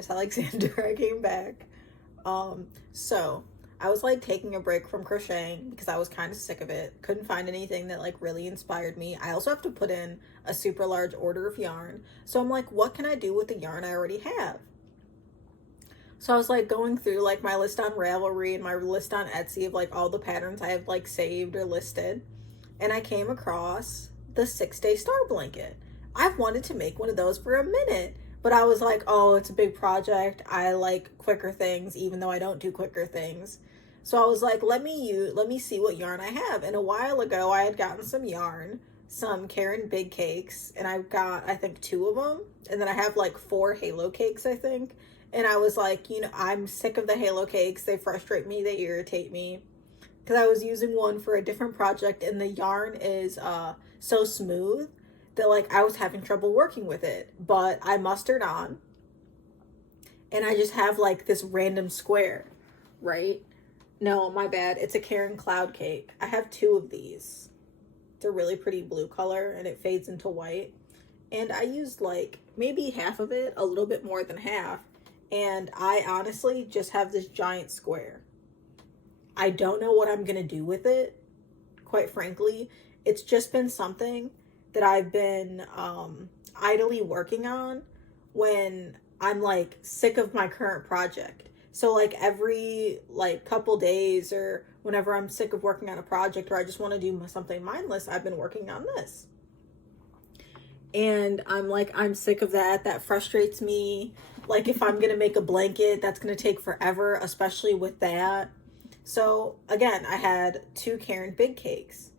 Ms.Alexzander. I came back. So I was like taking a break from crocheting because I was kind of sick of it. Couldn't find anything that like really inspired me. I also have to put in a super large order of yarn. So I'm like, what can I do with the yarn I already have? So I was like going through like my list on Ravelry and my list on Etsy of like all the patterns I have like saved or listed. And I came across the 6-day star blanket. I've wanted to make one of those for a minute, but I was like, oh, it's a big project. I like quicker things, even though I don't do quicker things. So I was like, let me see what yarn I have. And a while ago, I had gotten some yarn, some Karen Big Cakes, and I've got, I think, 2 of them. And then I have like 4 Halo Cakes, I think. And I was like, I'm sick of the Halo Cakes. They frustrate me. They irritate me. Because I was using one for a different project, and the yarn is so smooth that like I was having trouble working with it. But I mustered on, and I just have like this random square, right? No, my bad. It's a Karen Cloud Cake. I have 2 of these. It's a really pretty blue color, and it fades into white. And I used like maybe half of it, a little bit more than half. And I honestly just have this giant square. I don't know what I'm going to do with it, quite frankly. It's just been something that I've been idly working on when I'm like sick of my current project. So like every like couple days or whenever I'm sick of working on a project or I just want to do something mindless, I've been working on this. And I'm like, I'm sick of that. That frustrates me. Like if I'm going to make a blanket, that's going to take forever, especially with that. So again, I had 2 Karen Big Cakes,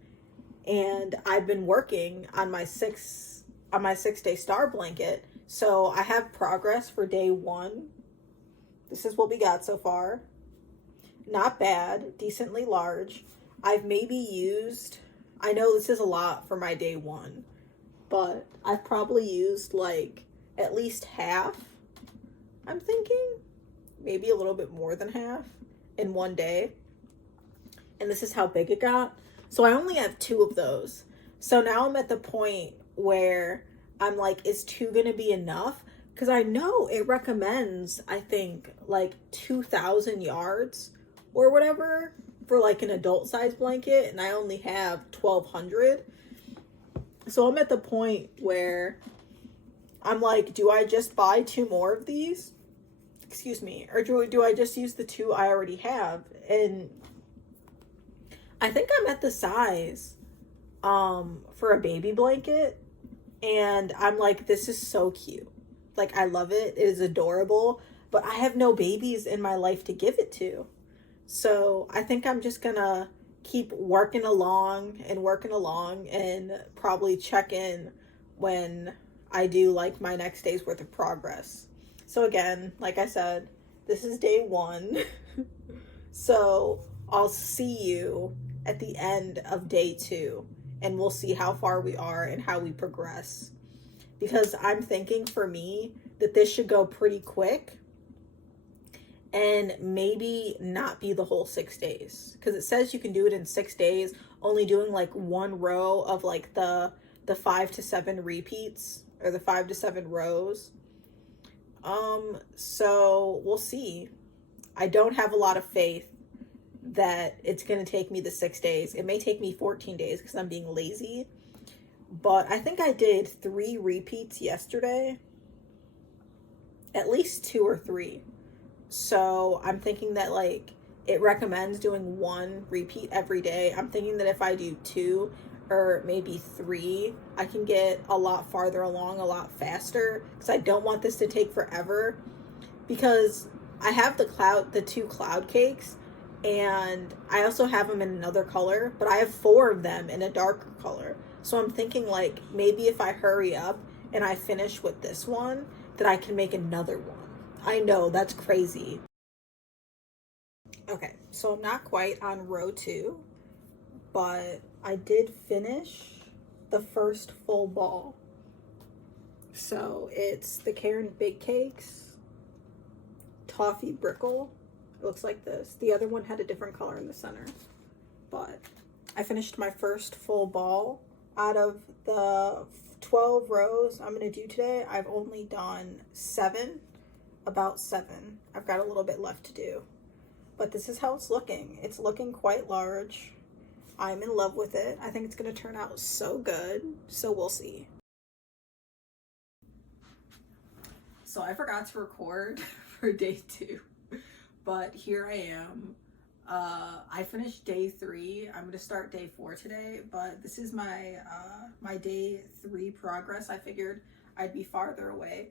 and I've been working on my 6-day star blanket. So I have progress for day 1. This is what we got so far. Not bad, decently large. I've maybe used, I know this is a lot for my day 1, but I've probably used like at least half. I'm thinking maybe a little bit more than half in one day. And this is how big it got. So I only have 2 of those. So now I'm at the point where I'm like, is 2 gonna be enough? Because I know it recommends, I think, like 2,000 yards or whatever for like an adult size blanket. And I only have 1,200. So I'm at the point where I'm like, do I just buy 2 more of these? Excuse me. Or do I just use the 2 I already have? And I think I'm at the size for a baby blanket. And I'm like, this is so cute. Like, I love it. It is adorable. But I have no babies in my life to give it to. So I think I'm just gonna keep working along and probably check in when I do like my next day's worth of progress. So again, like I said, this is day 1. So I'll see you at the end of day 2, and we'll see how far we are and how we progress. Because I'm thinking for me that this should go pretty quick and maybe not be the whole 6 days. Because it says you can do it in 6 days, only doing like 1 row of like the 5 to 7 repeats or the 5 to 7 rows. So we'll see. I don't have a lot of faith that it's going to take me the 6 days. It may take me 14 days because I'm being lazy. But I think I did 3 repeats yesterday. At least 2 or 3. So I'm thinking that like it recommends doing 1 repeat every day. I'm thinking that if I do 2 or maybe 3, I can get a lot farther along a lot faster, because I don't want this to take forever. Because I have the 2 cloud cakes, and I also have them in another color, but I have 4 of them in a darker color. So I'm thinking like maybe if I hurry up and I finish with this one, that I can make another one. I know, that's crazy. Okay, so I'm not quite on row 2, but I did finish the first full ball. So it's the Karen Big Cakes, Toffee Brickle. It looks like this. The other one had a different color in the center. But I finished my first full ball. Out of the 12 rows I'm going to do today, I've only done 7 about 7. I've got a little bit left to do. But this is how it's looking. It's looking quite large. I'm in love with it. I think it's going to turn out so good. So we'll see. So I forgot to record for day 2. But here I am. I finished day 3. I'm going to start day 4 today. But this is my day 3 progress. I figured I'd be farther away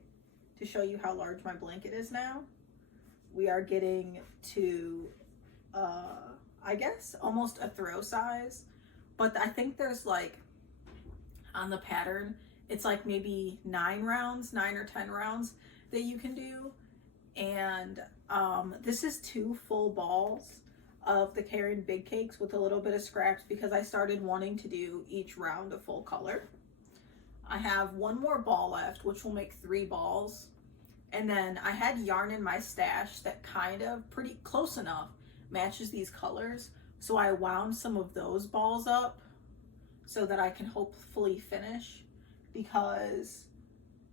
to show you how large my blanket is now. We are getting to, I guess, almost a throw size. But I think there's like, on the pattern, it's like maybe 9 or 10 rounds that you can do. And this is 2 full balls of the Karen Big Cakes with a little bit of scraps because I started wanting to do each round a full color. I have 1 more ball left, which will make 3 balls. And then I had yarn in my stash that kind of pretty close enough matches these colors. So I wound some of those balls up so that I can hopefully finish, because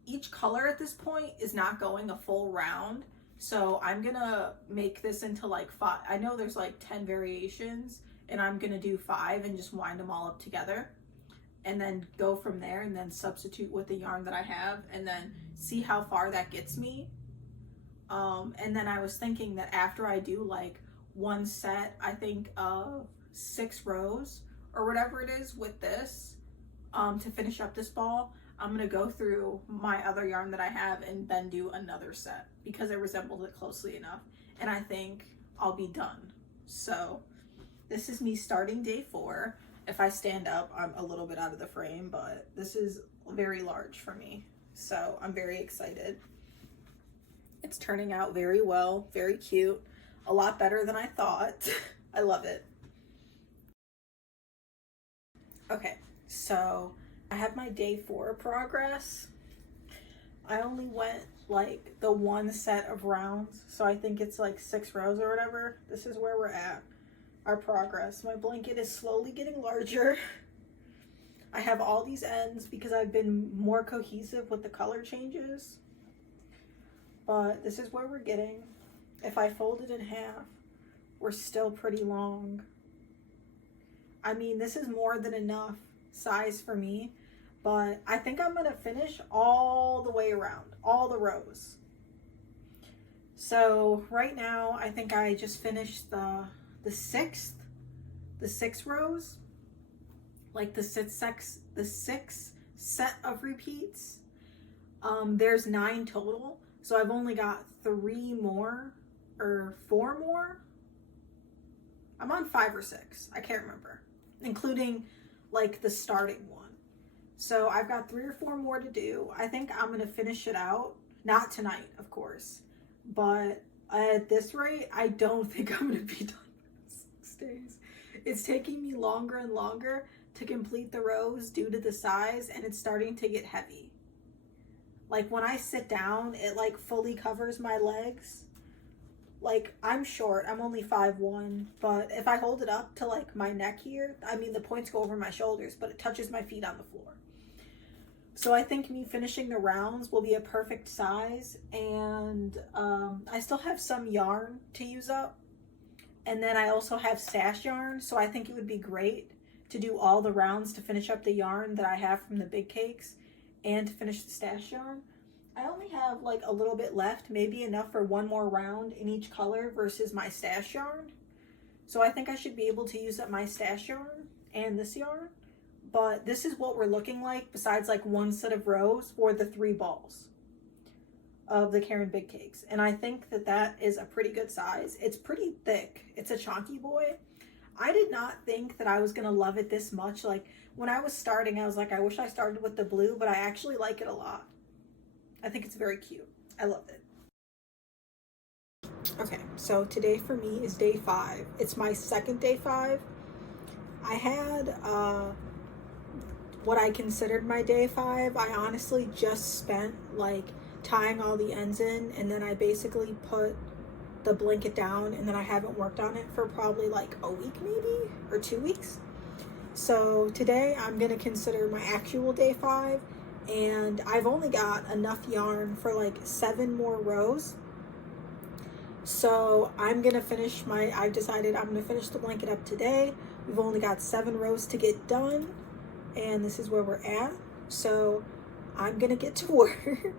each color at this point is not going a full round. So I'm gonna make this into like 5. I know there's like 10 variations, and I'm gonna do 5 and just wind them all up together and then go from there, and then substitute with the yarn that I have and then see how far that gets me. And then I was thinking that after I do like 1 set, I think of 6 rows or whatever it is with this, to finish up this ball, I'm gonna go through my other yarn that I have and then do another set because it resembles it closely enough, and I think I'll be done. So this is me starting day 4. If I stand up, I'm a little bit out of the frame, but this is very large for me. So I'm very excited. It's turning out very well, very cute, a lot better than I thought. I love it. Okay, so I have my day 4 progress. I only went like the 1 set of rounds, so I think it's like 6 rows or whatever. This is where we're at. Our progress. My blanket is slowly getting larger. I have all these ends because I've been more cohesive with the color changes. But this is where we're getting. If I fold it in half, we're still pretty long. I mean, this is more than enough size for me, but I think I'm gonna finish all the way around, all the rows. So right now, I think I just finished the 6 rows, like the 6 set of repeats. There's 9 total, so I've only got 3 more or 4 more. I'm on 5 or 6, I can't remember, including like the starting one. So I've got 3 or 4 more to do. I think I'm gonna finish it out, not tonight, of course, but at this rate, I don't think I'm gonna be done in 6 days. It's taking me longer and longer to complete the rows due to the size, and it's starting to get heavy. Like when I sit down, it like fully covers my legs. Like I'm short, I'm only 5'1", but if I hold it up to like my neck here, I mean the points go over my shoulders, but it touches my feet on the floor. So I think me finishing the rounds will be a perfect size, and I still have some yarn to use up. And then I also have stash yarn, so I think it would be great to do all the rounds to finish up the yarn that I have from the big cakes and to finish the stash yarn. I only have like a little bit left, maybe enough for 1 more round in each color versus my stash yarn. So I think I should be able to use up my stash yarn and this yarn. But this is what we're looking like besides like 1 set of rows for the 3 balls of the Karen Big Cakes. And I think that that is a pretty good size. It's pretty thick. It's a chunky boy. I did not think that I was gonna love it this much. Like when I was starting, I was like, I wish I started with the blue, but I actually like it a lot. I think it's very cute. I love it. Okay, so today for me is day 5. It's my second day 5. I had what I considered my day 5. I honestly just spent like tying all the ends in, and then I basically put the blanket down, and then I haven't worked on it for probably like a week maybe, or 2 weeks. So today I'm gonna consider my actual day 5, and I've only got enough yarn for like 7 more rows. So I've decided I'm gonna finish the blanket up today. We've only got 7 rows to get done, and this is where we're at. So I'm gonna get to work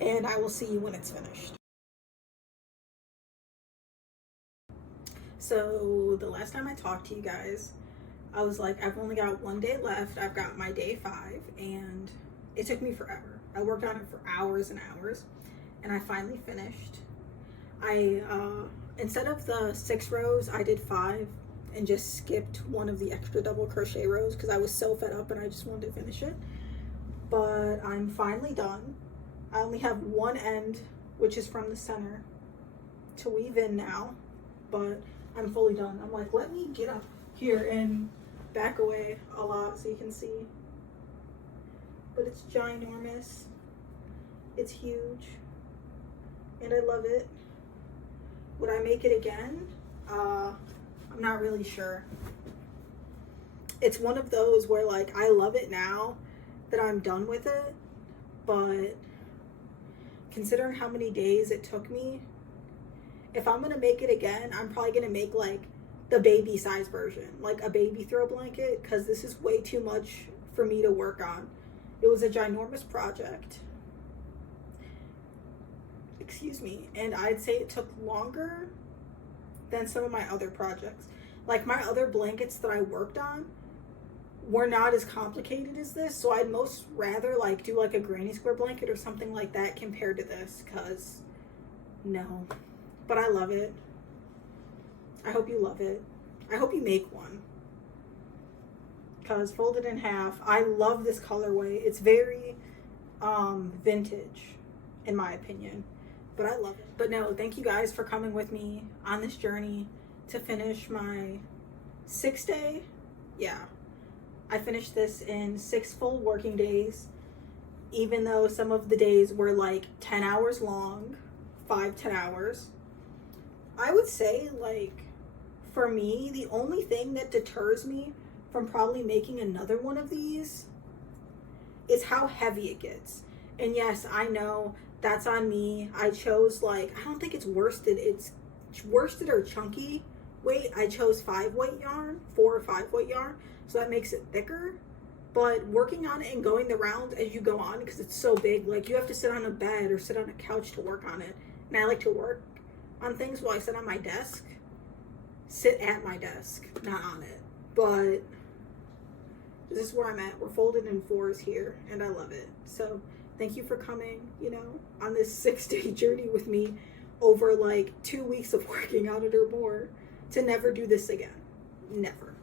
and I will see you when it's finished. So the last time I talked to you guys, I was like, I've only got 1 day left. I've got my day 5, and it took me forever. I worked on it for hours and hours, and I finally finished. I instead of the 6 rows, I did 5 and just skipped one of the extra double crochet rows because I was so fed up and I just wanted to finish it. But I'm finally done. I only have one end, which is from the center, to weave in now, but I'm fully done. I'm like, let me get up here and back away a lot so you can see. But it's ginormous. It's huge. And I love it. Would I make it again? I'm not really sure. It's one of those where like I love it now that I'm done with it, but considering how many days it took me, if I'm gonna make it again, I'm probably gonna make like the baby size version, like a baby throw blanket, because this is way too much for me to work on. It was a ginormous project. Excuse me. And I'd say it took longer than some of my other projects. Like my other blankets that I worked on were not as complicated as this, so I'd most rather like do like a granny square blanket or something like that compared to this, because no. But I love it. I hope you love it. I hope you make one, because folded in half, I love this colorway. It's very vintage in my opinion, but I love it. But no, thank you guys for coming with me on this journey to finish my 6th day. Yeah, I finished this in 6 full working days, even though some of the days were like 10 hours long, 10 hours. I would say, like, for me, the only thing that deters me from probably making another one of these is how heavy it gets. And yes, I know that's on me. I chose, like, I don't think it's worsted. It's worsted or chunky weight. I chose 5 weight yarn, 4 or 5 weight yarn, so that makes it thicker. But working on it and going the rounds as you go on, because it's so big, like, you have to sit on a bed or sit on a couch to work on it. And I like to work on things while I sit on my desk. Sit at my desk, not on it. But this is where I'm at. We're folded in 4s here, and I love it. So thank you for coming, on this 6-day journey with me over like 2 weeks of working on it or more, to never do this again. Never.